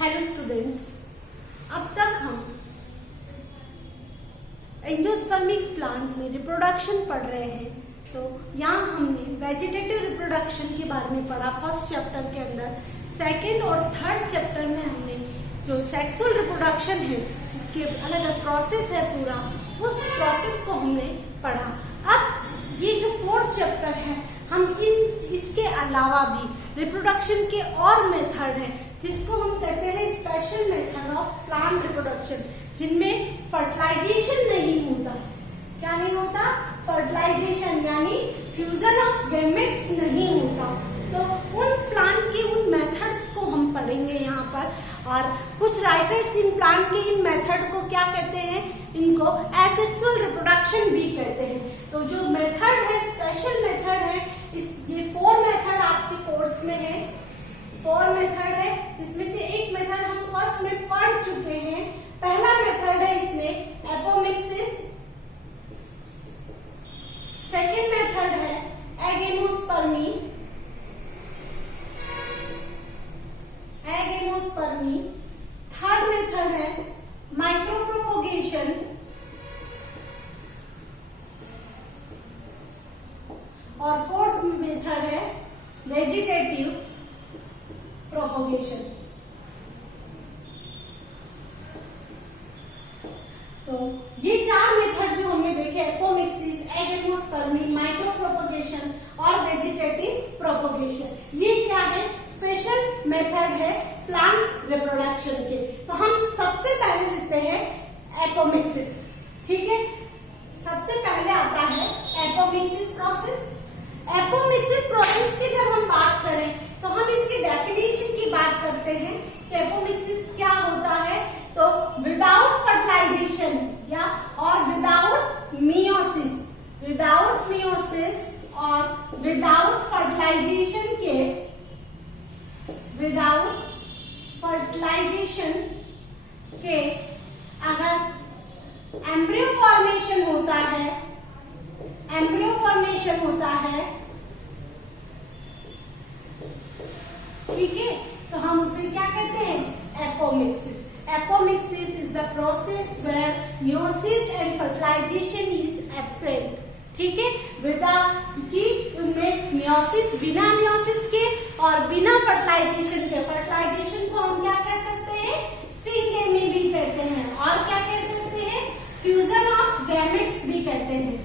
Hello students, अब तक हम एंजियोस्पर्मिक प्लांट में रिप्रोडक्शन पढ़ रहे हैं। तो यहाँ हमने वेजिटेटिव रिप्रोडक्शन के बारे में पढ़ा फर्स्ट चैप्टर के अंदर। सेकंड और थर्ड चैप्टर में हमने जो सेक्सुअल रिप्रोडक्शन है, जिसके अलग अलग प्रोसेस है पूरा, उस प्रोसेस को हमने पढ़ा। अब ये जो फोर्थ चैप्टर है, हम इसके अलावा भी रिप्रोडक्शन के और मेथड हैं, जिसको हम कहते हैं special method of plant reproduction, जिनमें फर्टिलाइजेशन नहीं होता। क्या नहीं होता? फर्टिलाइजेशन यानी फ्यूजन ऑफ गैमेट्स नहीं होता। तो उन प्लांट के उन मेथड्स को हम पढ़ेंगे यहाँ पर। और कुछ राइटर्स इन प्लांट के इन मेथड को क्या कहते हैं? इनको एसेक्सुअल रिप्रोडक्शन भी कहते हैं। तो जो मेथड है, स्पेशल मेथड है, ये 4 मेथड आपके कोर्स में है। 4 मेथड है, जिसमें से एक मेथड हम फर्स्ट में पढ़ चुके हैं। पहला मेथड है इसमें एपोमिक्सिस। सेकेंड मेथड है एगेमोस्पर्मी। थर्ड मेथड है माइक्रोप्रोपोगेशन। और फोर्थ मेथड है वेजिटेटिव प्रोपोगेशन। तो ये 4 मेथड जो हमने देखे, एपोमिक्सिस, एगेमोस्पर्मी, माइक्रोप्रोपोगेशन और वेजिटेटिव प्रोपोगेशन, ये क्या है? स्पेशल मेथड है प्लांट रिप्रोडक्शन के। तो हम सबसे पहले लेते हैं एपोमिक्सिस। ठीक है, सबसे पहले आता है एपोमिक्सिस प्रोसेस। एपोमिक्सिस प्रोसेस की जब हम बात करें तो हम इसकी डेफिनेशन की बात करते हैं कि एपोमिक्सिस क्या होता है। तो विदाउट फर्टिलाइजेशन या और विदाउट मियोसिस और विदाउट फर्टिलाइजेशन के अगर एम्ब्रियो फॉर्मेशन होता है, ठीक है, तो हम उसे क्या कहते हैं? Apomixis. Apomixis is the process where meiosis and fertilization is absent. ठीक है, उनमें मियोसिस, बिना मियोसिस के और बिना फर्टिलाइजेशन के। फर्टिलाइजेशन को हम क्या कह सकते हैं? सिंगेमी भी कहते हैं। और क्या कह सकते हैं? फ्यूजन ऑफ गैमेट्स भी कहते हैं।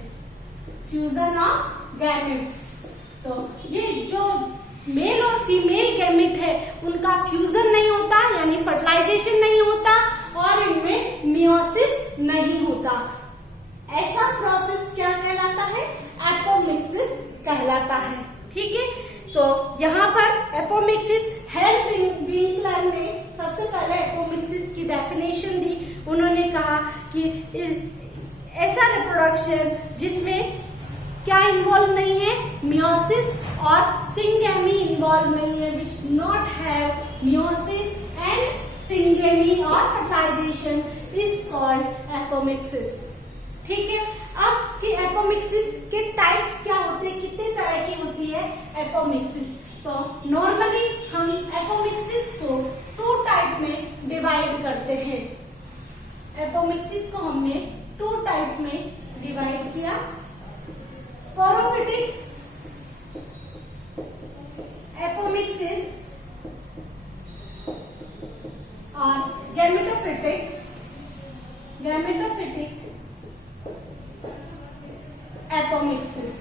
Fusion of gametes. तो ये जो मेल और फीमेल गैमेट है, उनका फ्यूजन नहीं होता, यानी फर्टिलाइजेशन नहीं होता, और इनमें मियोसिस नहीं होता। ऐसा प्रोसेस क्या कहलाता है? एपोमिक्सिस कहलाता है। ठीक है, तो यहाँ पर एपोमिक्सिस हेल्प विंकलर ने सबसे पहले एपोमिक्सिस की डेफिनेशन दी। उन्होंने कहा कि ऐसा रिप्रोडक्शन जिसमें क्या इन्वॉल्व नहीं है? मियोसिस और सिंगेमी इन्वॉल्व नहीं है, which not have meiosis and syngamy और फर्टिलाइजेशन इज कॉल्ड एपोमिक्सिस। ठीक है, अब कि एपोमिक्सिस के टाइप्स क्या होते हैं, कितने तरह की होती है एपोमिक्सिस? तो नॉर्मली हम एपोमिक्सिस को 2 टाइप में डिवाइड करते हैं। एपोमिक्सिस को हमने 2 टाइप में डिवाइड किया। स्पोरोफिटिक एपोमिक्सिस और गैमेटोफिटिक एपोमिक्सिस।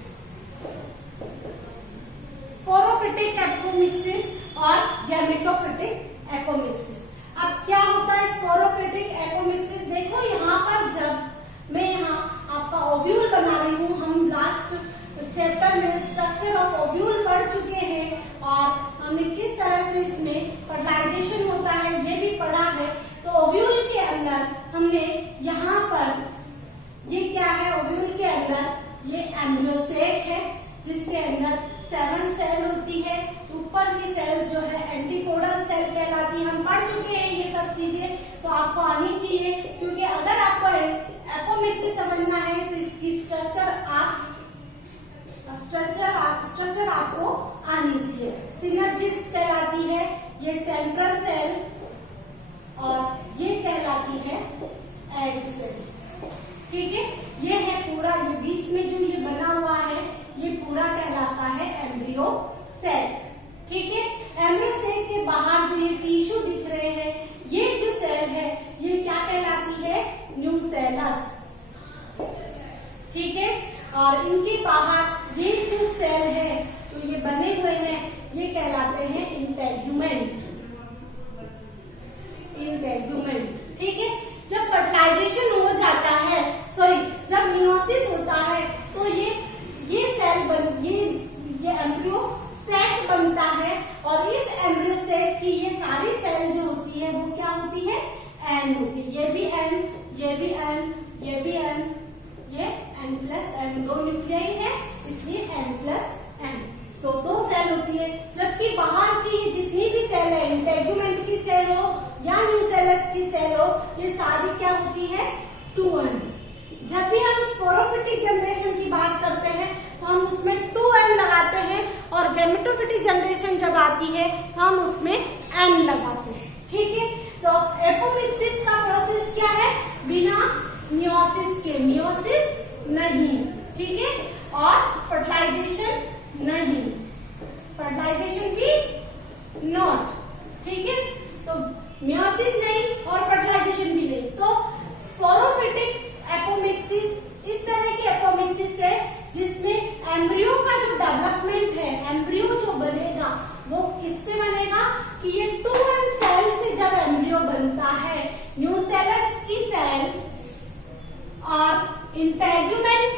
स्पोरोफिटिक एपोमिक्सिस और गैमेटोफिटिक एपोमिक्सिस। अब क्या होता है स्पोरोफिटिक एपोमिक्सिस? देखो यहाँ पर, जब मैं यहाँ आपका ओव्यूल बना रही हूँ, हम लास्ट चैप्टर में स्ट्रक्चर ऑफ ओव्यूल पढ़ चुके हैं और हमने किस तरह से इसमें फर्टिलाइजेशन होता है ये भी पढ़ा है। तो ओव्यूल के अंदर हमने यहाँ पर ये क्या है? ओव्यूल के अंदर ये एम्ब्रियोसेक है, जिसके अंदर 7 सेल होती है। ऊपर की सेल जो है एंटीकोडल सेल कहलाती है। हम पढ़ चुके हैं ये सब चीजें, तो आपको आनी चाहिए, क्योंकि अगर आपको एपोमिक्सिस समझना है तो इसकी स्ट्रक्चर आपको आनी चाहिए। सिनर्जिड्स कहलाती है। ये सेंट्रल सेल सैक, ठीक है। एम्ब्रियो सैक के बाहर जो ये टिश्यू दिख रहे हैं, ये जो सेल है ये क्या कहलाती है? न्यूसेलस, ठीक है। और इनके बाहर ये जो सेल है तो ये बने हुए हैं, ये कहलाते हैं इंटेग्यूमेंट, इंटेग्यूमेंट, ठीक है। जब फर्टिलाइजेशन हो जाता है, सॉरी जब मियोसिस होता है तो ये सेल ये एम्ब्रियो सैक बनता है और इस एम्ब्रियो सैक की ये सारी सेल जो होती है वो क्या होती है? एन होती है। ये भी एन, ये भी एन, ये भी एन, ये एन प्लस एन, दो न्यूक्लियाई है इसलिए एन प्लस एन, तो दो सेल होती है। जबकि बाहर की जितनी भी सेल है, इंटेग्यूमेंट की सेल हो या न्यूसेलस की सेल हो, ये सारी क्या होती है? 2n। जब भी हम स्पोरोफिटिक जनरेशन की बात करते हैं तो हम उसमें 2n लगाते हैं और गैमेटोफिटिक जनरेशन जब आती है तो हम उसमें n लगाते हैं, ठीक है। तो एपोमिक्सिस का प्रोसेस क्या है? बिना मियोसिस के, मियोसिस नहीं, ठीक है, और फर्टिलाइजेशन नहीं, फर्टिलाइजेशन भी नॉट, ठीक है। तो मियोसिस नहीं और फर्टिलाइजेशन भी नहीं, तो स्पोरोफिटिक एपोमिक्सिस इस तरह की एपोमिक्सिस है जिसमें एम्ब्रियो का जो डेवलपमेंट है, एम्ब्रियो जो बनेगा वो किससे बनेगा कि ये 2n सेल से जब एम्ब्रियो बनता है, न्यूसेलस की सेल और इंटेग्यूमेंट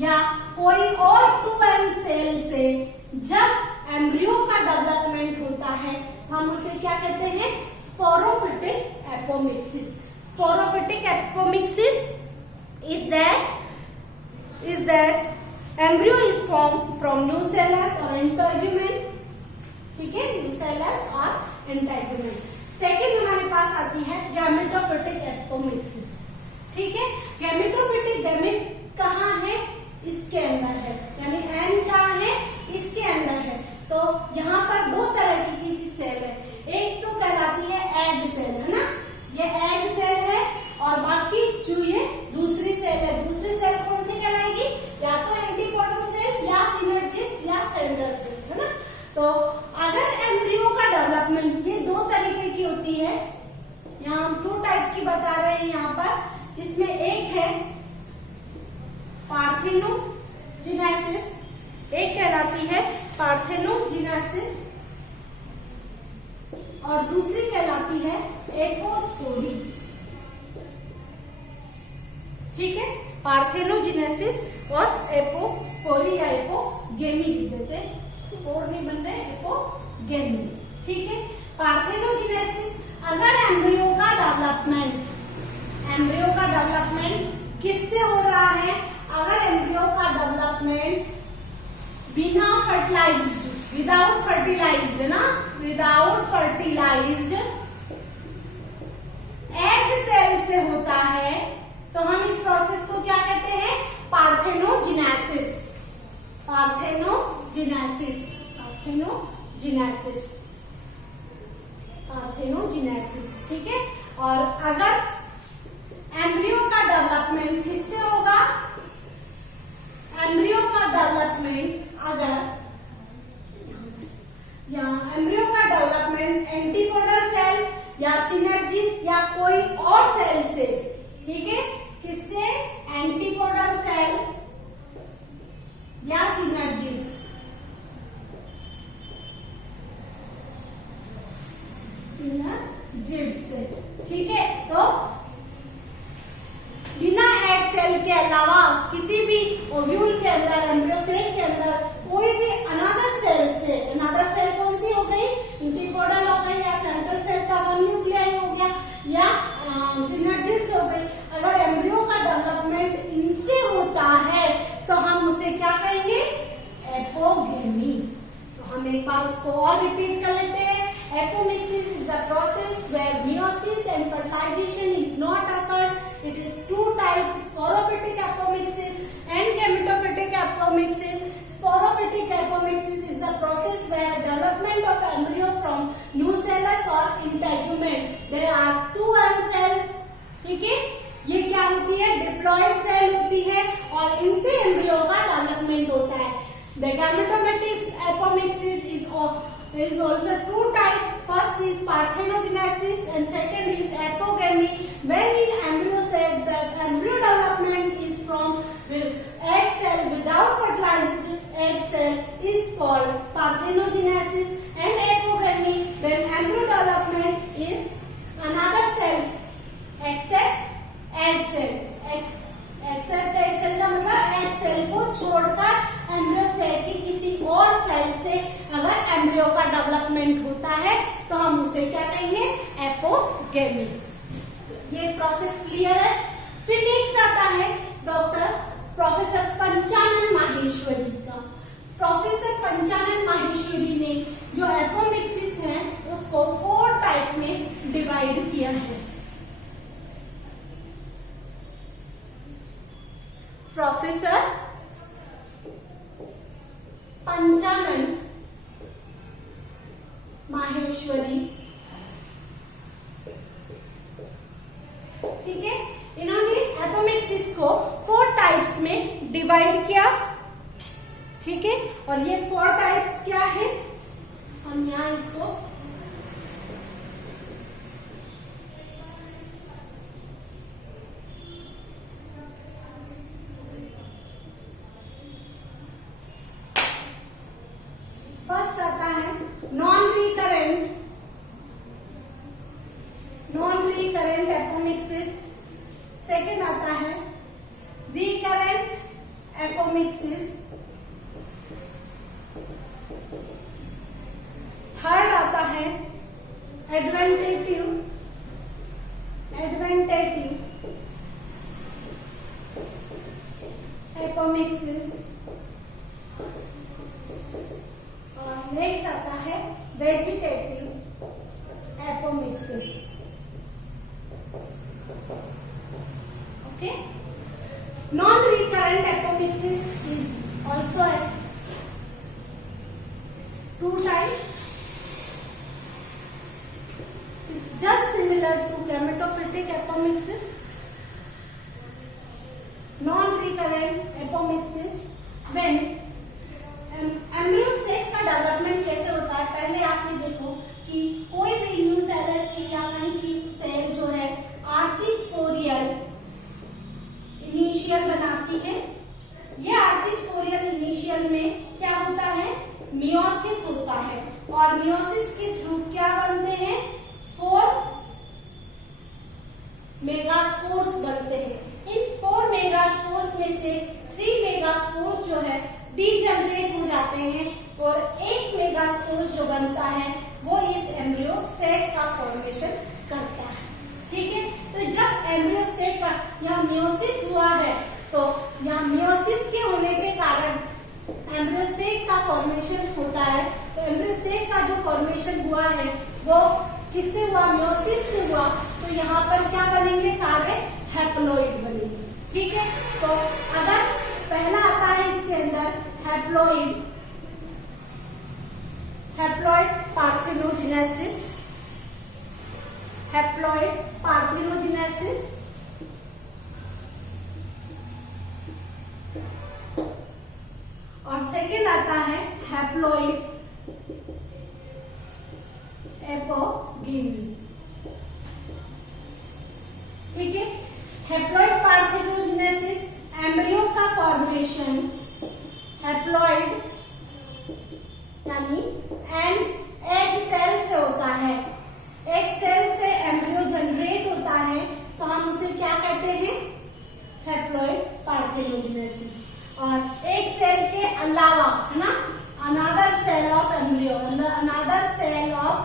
या कोई और 2n सेल से जब एम्ब्रियो का डेवलपमेंट होता है हम उसे क्या कहते हैं? Sporophytic apomixis. Sporophytic apomixis is that embryo is formed from nucellus or integument, ठीक है, nucellus और integument। सेकेंड हमारे पास आती है गैमेटोफिटिक एपोमिक्सिस, ठीक है। गैमेटोफिटिक, गैमेट कहाँ है? इसके अंदर है, यानी एन कहाँ है? इसके अंदर है। तो यहाँ पर दो तरह की सेल है, एक तो कहलाती है एग सेल, है ना, ये एग सेल है, और बाकी जो ये दूसरी सेल है, दूसरी सेल कौन सी कहलाएगी? या तो एंटीपोडल सेल या सिनर्जिड्स या सेंडर सेल, है ना। तो अगर एम्ब्रियो का डेवलपमेंट ये दो तरीके की होती है, यहाँ हम 2 टाइप की बता रहे हैं यहाँ पर। इसमें एक है पार्थेनोजेनेसिस, एक कहलाती है पार्थेनोजेनेसिस और दूसरी कहलाती है एपोस्पोरी, ठीक है। पार्थेनोजेनेसिस और एपोस्पोरी या एपोगेमी देते हैं, स्पोर नहीं बन रहे, एपोगेमी, ठीक है। पार्थेनोजेनेसिस, अगर एम्ब्रियो का डेवलपमेंट किससे हो रहा है? अगर एम्ब्रियो का डेवलपमेंट बिना फर्टिलाइज्ड, विदाउट फर्टिलाइज्ड, है ना, विदाउट फर्टिलाइज्ड एग सेल से होता है तो हम इस प्रोसेस को क्या कहते हैं? पार्थेनोजेनेसिस, पार्थेनोजेनेसिस, पार्थेनोजेनेसिस, पार्थेनोजेनेसिस, ठीक है। और अगर एम्ब्रियो का डेवलपमेंट किससे होगा? एम्ब्रियो का डेवलपमेंट अगर या एम्ब्रियो का डेवलपमेंट एंटीपोडल सेल या सिनर्जिस या कोई और सेल से, ठीक है, किससे? एंटीपोडल सेल या सिनर्जिस, सिनर्जिस से, ठीक है। तो बिना एग सेल के अलावा किसी भी ओव्यूल के अंदर, एम्ब्रियो सेल के अंदर कोई भी अनदर सेल से, अनदर सेल कौन सी हो गई? एंटीपोडल हो गई, या सेंट्रल सेल का 1 न्यूक्लियाई हो गया, या सिनर्जिड्स हो गई। अगर एम्ब्रियो का डेवलपमेंट इनसे होता है तो हम उसे क्या कहेंगे? एपोगेमी। तो हम एक बार उसको और रिपीट कर लेते हैं। Apomixis is the process where meiosis and fertilization is not occurred. It is 2 types, sporophytic apomixis and gametophytic apomixis. Sporophytic apomixis is the process where development of embryo from nucellus or integument. There are 2 cells, ठीक है। ये क्या होती है? Diploid cell होती है और इनसे एम्ब्रियो का डेवलपमेंट होता है। The gametometric apomixis is also two types. First is parthenogenesis and second is apogamy. When in embryo sac, the embryo development is from egg cell without fertilized egg cell is called parthenogenesis, and apogamy when embryo development is another cell except egg cell. Except egg cell का मतलब egg cell को छोड़कर embryo sac की किसी और cell से अगर embryo का डेवलपमेंट होता है तो हम उसे क्या कहेंगे, एपोगेमी। ये प्रोसेस क्लियर है। फिर नेक्स्ट आता है डॉक्टर प्रोफेसर पंचानन माहेश्वरी का। प्रोफेसर पंचानन माहेश्वरी ने जो एपोमिक्सिस है उसको 4 टाइप में डिवाइड किया है। प्रोफेसर पंचानन माहेश्वरी, ठीक है, इन्होंने एपोमिक्सिस को 4 टाइप्स में डिवाइड किया, ठीक है। और ये 4 टाइप्स क्या है, हम यहां इसको फर्स्ट आता है नॉन रिकरेंट एपोमिक्सिस, सेकेंड आता है रिकरेंट एपोमिक्सिस, थर्ड आता है एडवेंटेटिव एपोमिक्सिस, और नेक्स्ट आता है vegetative apomixis. Okay, non recurrent apomixis is also 2 type, it's just similar to gametophytic apomixis. Non recurrent apomixis when embryo sac का डेवलपमेंट कैसे होता है, पहले आप ये देखो कि कोई भी न्यू सेल या कहीं की सेल जो है आर्चिस्पोरियल इनिशियल बनाती है। ये आर्चिस्पोरियल इनिशियल में क्या होता है, मियोसिस होता है, और मियोसिस के थ्रू क्या बनते हैं, 4 मेगास्पोर्स बनते हैं। इन 4 मेगास्पोर्स में से 3 मेगास्पोर्स जो है डीजनरेट हो जाते हैं, और 1 मेगास्पोर जो बनता है वो इस एम्ब्रियो सेक का फॉर्मेशन करता है, ठीक है। तो जब एम्ब्रियो सेक का यहाँ मियोसिस हुआ है तो यहाँ मियोसिस के होने के कारण एम्ब्रियो सेक का फॉर्मेशन होता है। तो एम्ब्रियो सेक का जो फॉर्मेशन हुआ है वो किससे हुआ, मियोसिस से हुआ। तो यहाँ पर क्या बनेंगे, सारे हैप्लॉइड बनेंगे, ठीक है। तो अगर पहला आता है इसके अंदर हैप्लॉइड पार्थेनोजेनेसिस, और सेकेंड आता है हैप्लॉइड एपोगेमी, ठीक है। हैप्लॉइड पार्थेनोजेनेसिस एम्ब्रियो का फॉर्मेशन हैप्लॉइड यानी एग सेल से होता है। एग सेल से एम्ब्रियो जनरेट होता है तो हम उसे क्या कहते हैं, हैप्लॉइड पार्थेनोजेनेसिस। और एग सेल के अलावा है ना, another cell of embryo, another cell of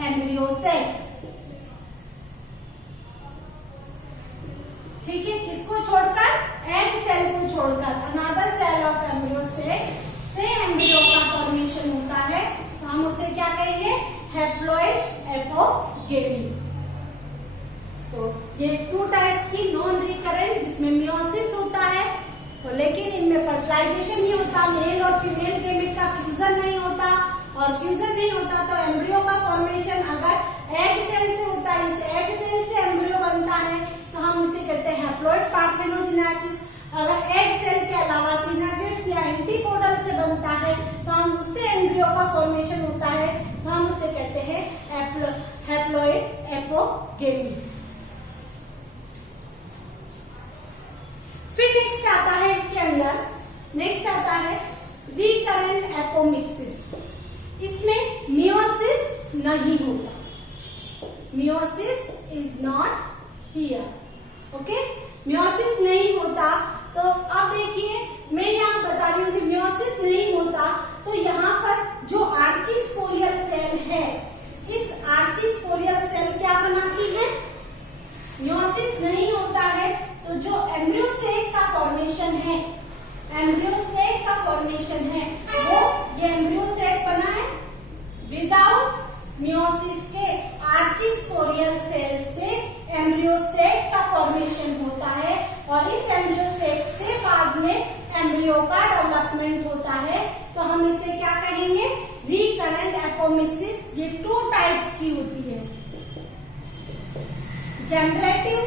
embryo sac, ठीक है। किसको छोड़कर, एग सेल को छोड़कर अनदर सेल ऑफ एम्ब्रियो से एम्ब्रियो का फॉर्मेशन होता है तो हम उसे क्या कहेंगे, हैप्लॉइड एपोगेमी। तो ये 2 टाइप्स की नॉन रिकरेंट जिसमें मियोसिस होता है, तो लेकिन इनमें फर्टिलाइजेशन नहीं होता, मेल और फीमेल गेमेट का फ्यूजन नहीं होता, और फ्यूजन नहीं होता तो एम्ब्रियो का फॉर्मेशन अगर एग सेल से होता है, इस एग सेल से एम्ब्रियो बनता है तो हम उसे कहते हैं हैप्लॉइड पार्थेनोजेनेसिस। अगर एग सेल के अलावा सिनर्जिड्स या एंटीपोडल से बनता है तो हम उससे एम्ब्रियो का फॉर्मेशन होता है, तो हम उसे कहते हैं हैप्लॉइड एपोगेमी। फिर नेक्स्ट आता है इसके अंदर, नेक्स्ट आता है रिकरेंट एपोमिक्सिस। इसमें मियोसिस नहीं होता, meiosis is not here, okay, meiosis नहीं होता। तो अब देखिए मैं यहाँ बता रही हूँ कि मियोसिस नहीं होता, तो यहाँ पर जो आर्चिस्पोरियल सेल है, इस आर्चिस्पोरियल सेल क्या बनाती है, मियोसिस नहीं होता है, तो जो एम्ब्रियो सेक का फॉर्मेशन है, एम्ब्रियो सेक का फॉर्मेशन है, वो ये एम्ब्रियो सेक बना है विदाउट मियोसिस के आर्चिस्पोरियल सेल से एम्ब्रियो सेक का फॉर्मेशन होता है, और इस एम्ब्रियो सेक से बाद में एम्ब्रियो का डेवलपमेंट होता है। तो हम इसे क्या कहेंगे, रिकरेंट एपोमिक्सिस। ये 2 टाइप्स की होती है, जनरेटिव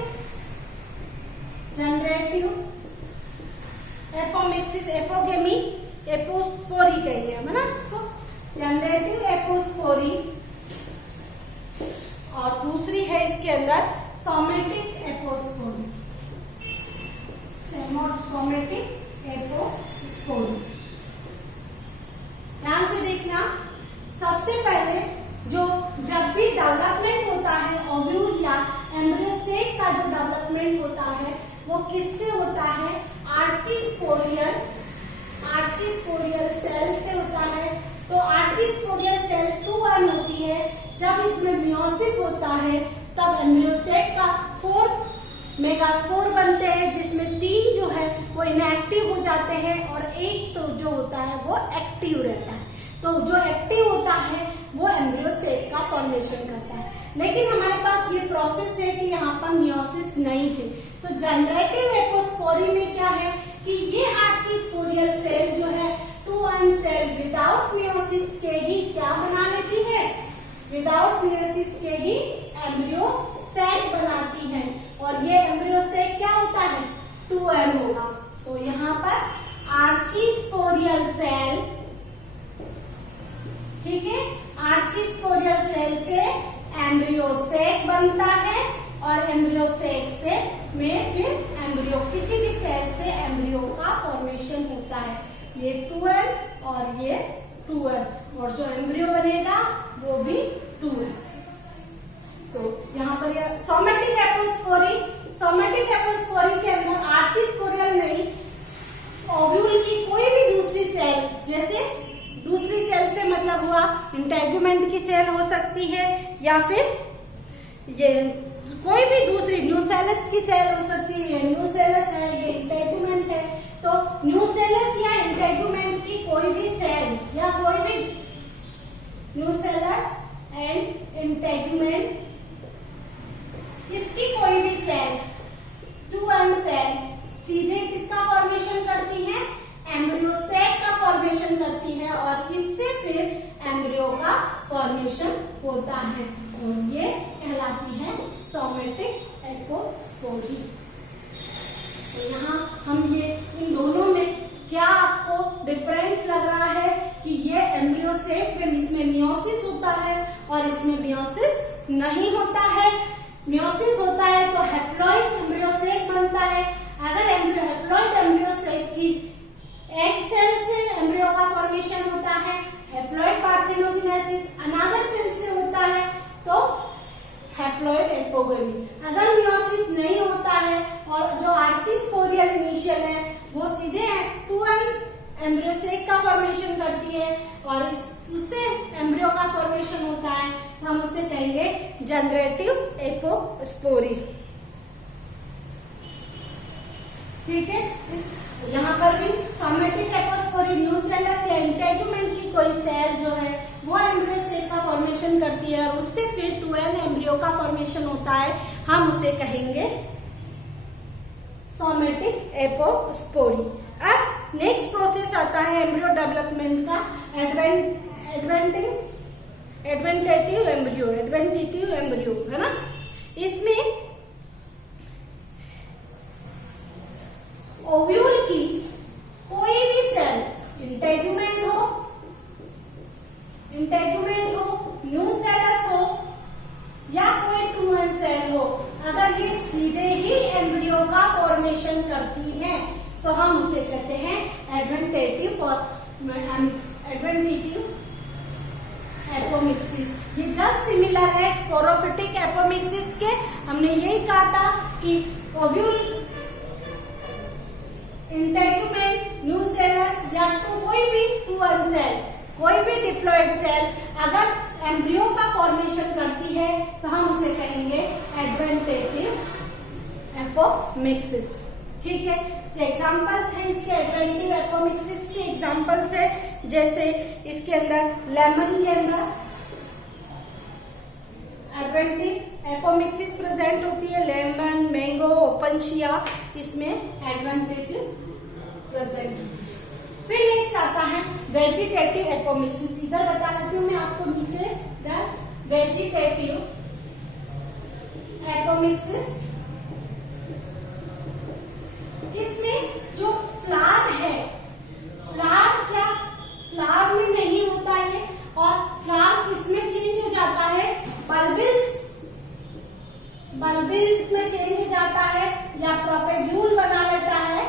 एपोमिक्सिस, एपोगेमी, एपोस्पोरी कहेंगे हम, है ना इसको, जनरेटिव एपोस्पोरी, और दूसरी है इसके अंदर सोमेटिक एपोस्पोरी, सोमेटिक एपोस्पोरी। ध्यान से देखना, सबसे पहले जो जब भी डेवलपमेंट होता है ओव्यूल या एम्ब्रियो सेक का जो डेवलपमेंट होता है वो किससे होता है, आर्चिस्पोरियल सेल से होता है। तो आर्चिस्पोरियल सेल 2-1 होती है। जब इसमें मियोसिस होता है तब एम्ब्रियो सेक का 4 मेगास्पोर बनते हैं, जिसमें 3 जो है वो इनएक्टिव हो जाते हैं और एक तो जो होता है वो एक्टिव रहता है। तो जो एक्टिव होता है वो एम्ब्रियो सेक का फॉर्मेशन करता है। लेकिन हमारे पास ये प्रोसेस है कि यहाँ पर मियोसिस नहीं है। तो जनरेटिव एपोस्पोरी में क्या है कि ये आर्चिस्पोरियल सेल जो है 2-1 सेल विदाउट मियोसिस के ही क्या बना लेती है, विदाउट मियोसिस के ही एम्ब्रियो सेक बनाती है, और ये एम्ब्रियो सेक क्या होता है, 2-1 होगा। तो यहाँ पर आर्चिस्पोरियल सेल, ठीक है, आर्चिस्पोरियल सेल से एम्ब्रियो सेक बनता है, और एम्ब्रियो सेक से में फिर एम्ब्रियो, किसी भी सेल से एम्ब्रियो का फॉर्मेशन होता है। ये 2-1 और ये 2-1, और जो एम्ब्रियो बनेगा वो भी 2-1। तो यहाँ पर यह सोमेटिक एपोस्पोरी, सोमेटिक एपोस्पोरी के अंदर आर्चिस्पोरियल नहीं, ओव्यूल की कोई भी दूसरी सेल, जैसे दूसरी सेल से मतलब हुआ इंटेगुमेंट की सेल हो सकती है, या फिर ये कोई भी दूसरी न्यूसेलस की सेल हो सकती है। न्यूसेलस है, ये इंटेगुमेंट है, तो न्यूसेलस या इंटेगुमेंट की कोई भी सेल, या कोई भी न्यूसेलस एंड इंटेगुमेंट, इसकी कोई भी सेल 2-1 सेल सीधे किसका फॉर्मेशन करती है, एम्ब्रियो सेक का फॉर्मेशन करती है, और इससे फिर एम्ब्रियो का फॉर्मेशन होता है, और ये कहलाती है सोमेटिक एपोस्पोरी। तो यहाँ हम ये इन दोनों में क्या आपको डिफरेंस लग रहा है कि ये एम्ब्रियो सेक में इसमें मियोसिस होता है और इसमें मियोसिस नहीं होता है। मियोसिस होता है तो हैप्लॉइड एम्ब्रियो सेक बनता है। अगर हैप्लॉइड एम्ब्रियो सेक की एग सेल से एम्ब्रियो का फॉर्मेशन होता है, हैप्लॉइड पार्थेनोजेनेसिस अनादर सेल से होता है, तो हैप्लॉइड एपोगेमी। अगर मियोसिस नहीं होता है और जो आर्चिस्पोरियल इनिशियल है वो सीधे 2-1 एम्ब्रियो सेक का फॉर्मेशन करती है, और उससे एम्ब्रियो का फॉर्मेशन होता है, हम उसे कहेंगे जनरेटिव एपोस्पोरी। ठीक है, यहाँ पर भी सोमेटिक एपोस्पोरी न्यूसेलस या इंटेगुमेंट की कोई सेल जो है वो एम्ब्रियो सेक का फॉर्मेशन करती है, और उससे फिर 2-1 एम्ब्रियो का फॉर्मेशन होता है, हम उसे कहेंगे सोमेटिक एपोस्पोरी। अब नेक्स्ट प्रोसेस आता है एम्ब्रियो डेवलपमेंट का, एडवेंटेटिव एम्ब्रियो, है ना। इसमें ओव्यूल की कोई भी सेल इंटेगुमेंट हो, न्यूसेलस हो या कोई 2n सेल हो, अगर ये सीधे ही एम्ब्रियो का फॉर्मेशन करती है तो हम उसे कहते हैं एडवेंटेटिव एपोमिक्सिस। ये जस्ट सिमिलर है स्पोरोफिटिक एपोमिक्सिस के। हमने यही कहा था कि ओव्यूल, इंटेगुमेंट, न्यूसेलस या कोई भी 2n सेल, कोई भी डिप्लॉइड सेल अगर एम्ब्रियो का फॉर्मेशन करती है तो हम उसे कहेंगे एडवेंटेटिव एपोमिक्सिस। ठीक है, जो एग्जांपल्स हैं इसके एडवेंटिव एपोमिक्सिस के एग्जांपल्स है, जैसे इसके अंदर लेमन के अंदर एडवेंटिव एपोमिक्सिस प्रेजेंट होती है। लेमन, मैंगो, ओपनशिया, इसमें एडवेंटेटिव प्रेजेंट। फिर नेक्स्ट आता है वेजिटेटिव एपोमिक्सिस। इधर बता देती हूँ मैं आपको नीचे, द वेजिटेटिव एपोमिक्सिस। इसमें जो फ्लावर है, फ्लावर में नहीं होता ये, और फ्लावर किसमें चेंज हो जाता है, बल्बिल्स में चेंज हो जाता है या प्रोपेग्यूल बना लेता है।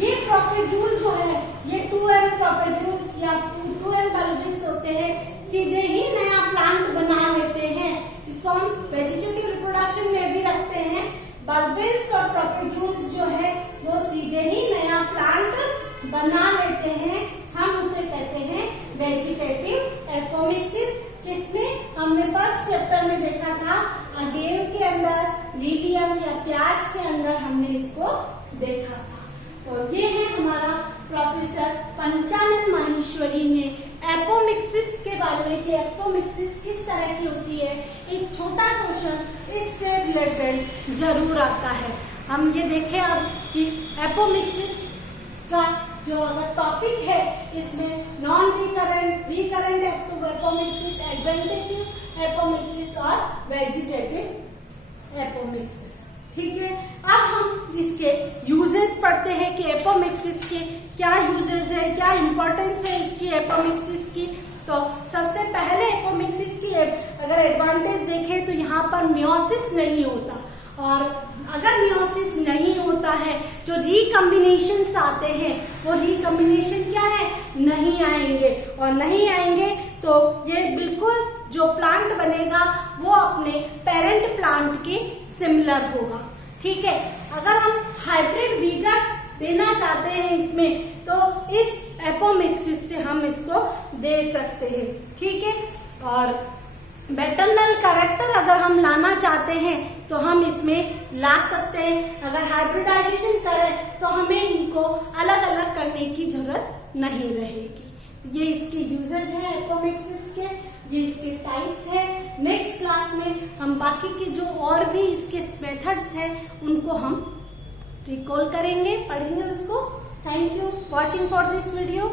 ये प्रोपेग्यूल जो है ये 2n प्रोपेग्यूल्स या 2n बल्बिल्स होते हैं, सीधे ही नया प्लांट बना लेते हैं। इसको हम वेजिटेटिव रिप्रोडक्शन में भी रखते हैं। बल्बिल्स और प्रोपेग्यूल्स जो है वो सीधे ही नया प्लांट बना लेते हैं, हम उसे कहते हैं वेजिटेटिव एपोमिक्सिस। किसमें हमने फर्स्ट चैप्टर में देखा था, अगेव के अंदर, लिलियम या प्याज के अंदर हमने इसको देखा था। तो ये है हमारा प्रोफेसर पंचानन माहेश्वरी ने एपोमिक्सिस के बारे में कि एपोमिक्सिस किस तरह की होती है। एक छोटा क्वेश्चन इससे रिलेटेड जरूर आता है। हम ये देखें अब कि एपोमिक्सिस का जो अगर टॉपिक है इसमें नॉन रिकरेंट एपोमिक्सिस, एडवेंटेटिव एपोमिक्सिस और वेजिटेटिव एपोमिक्सिस। ठीक है, अब हम इसके यूजेस पढ़ते हैं कि एपोमिक्सिस के क्या यूजेस है, क्या इंपॉर्टेंस है इसकी एपोमिक्सिस की। तो सबसे पहले एपोमिक्सिस की अगर एडवांटेज देखें तो यहाँ पर मियोसिस नहीं होता, और अगर मियोसिस नहीं होता है जो रिकम्बिनेशंस आते हैं वो रिकम्बिनेशन क्या है, नहीं आएंगे, और नहीं आएंगे तो ये बिल्कुल जो प्लांट बनेगा वो अपने पेरेंट प्लांट के सिमिलर होगा। ठीक है, अगर हम हाइब्रिड वीगर देना चाहते हैं इसमें तो इस एपोमिक्सिस से हम इसको दे सकते हैं। ठीक है, और मैटरनल कैरेक्टर अगर हम लाना चाहते हैं तो हम इसमें ला सकते हैं। अगर हाइब्रिडाइजेशन करें तो हमें इनको अलग अलग करने की जरूरत नहीं रहेगी। तो ये इसके यूजेस हैं एपोमिक्सिस के, ये इसके टाइप्स है। नेक्स्ट क्लास में हम बाकी के जो और भी इसके मेथड्स हैं उनको हम रिकॉल करेंगे, पढ़ेंगे उसको। Thank you watching for this video.